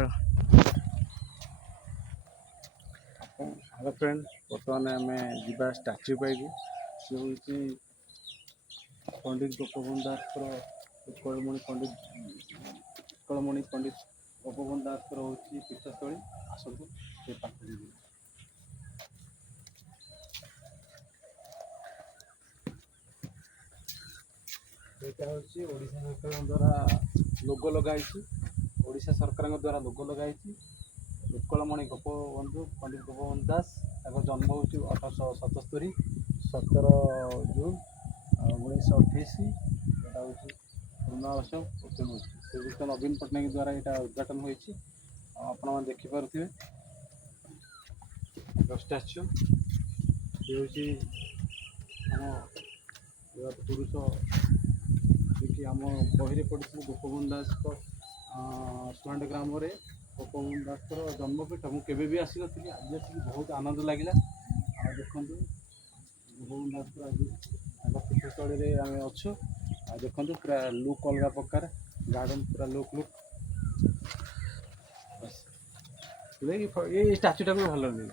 Hello friend बर्तमान आम जा स्टाच्यू पाई सी हूँ पंडित गोपबंधु दास उत्कलमणि पंडित गोपबंधु दास हूँ पीठस्थली आसतु से पाठ यहाँ हूँ ओडिशा सरकार द्वारा लोगो लगाई ओडिशा सरकार द्वारा लोगो लगाई उत्कलमणि गोपबंधु पंडित गोपबंधु दास जन्म हूँ 1877 17 जून 1928 यहाँ हूँ पूर्णवर्ष उत्तीर्ण होती श्रीजुक्त नवीन पट्टनायक द्वारा यहाँ उद्घाटन होती आपण देखिपे स्टाच्यू ये हूँ पुरुष कि आम बही पढ़ी गोपबंधु दास सुहांड ग्राम गोपबंधु दास जन्मपीठ मुझे भी आसी नी आज आसिक बहुत आनंद लगे देखु गोपबंधु दास आज पीठस्थली आम अच्छु देखु पूरा लुक अलग प्रकार गार्डन पूरा लुक बस ये स्टाच्यूटा भी भल लगे।